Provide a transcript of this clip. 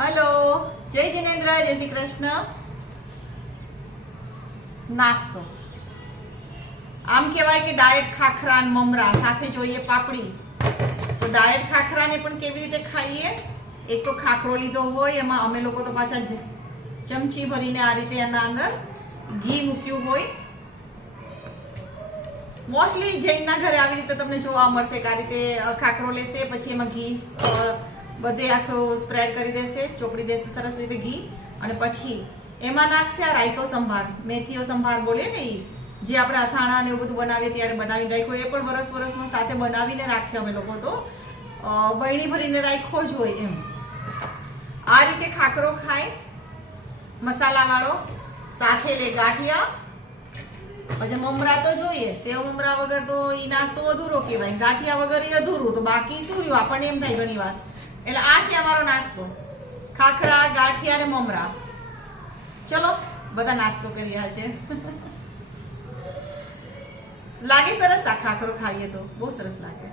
Hello जय जिनेन्द्र जय श्री कृष्ण। नास्तो आम कहेवाय कि डायट खाखरा ने ममरा साथे जोईए पापड़ी। तो डायट खाखरा ने पण केवी रीते खाईए। एक तो खाखरो लीधो होय एमां अमे लोको तो पाछा चमची भरीने आ रीते एना अंदर घी मूक्युं होय। मोस्टली जैनना घरे आवी रीते तमने जोवा मळशे के आ रीते खाखरो लेशे पछी एमां घी બધે આખો સ્પ્રેડ કરી દેશે, ચોપડી દેશે સરસ રીતે ઘી અને પછી એમાં નાખશે આ રાયતો સંભાર, મેથીઓ સંભાર બોલે ને એ જે આપણે અથાણા ને એવું બધું બનાવીએ ત્યારે બનાવી રાખ્યો, એ પણ વરસનો સાથે બનાવીને રાખ્યો અમે લોકો તો બરણી ભરીને રાખ્યો જ હોય એમ। આ રીતે ખાખરો ખાય મસાલાવાળો, સાથે લે ગાંઠિયા, પછી મમરા તો જોઈએ, સેવ મમરા વગર તો એ નાસ્તો અધૂરો કહેવાય, ગાંઠિયા વગર એ અધૂરું, તો બાકી શું રહ્યું આપણને એમ થાય ઘણી વાર। એટલે આ છે અમારો નાસ્તો, ખાખરા ગાંઠિયા અને મમરા। ચલો બધા નાસ્તો કર્યા છે। લાગે સરસ, આ ખાખરો ખાઈએ તો બહુ સરસ લાગે।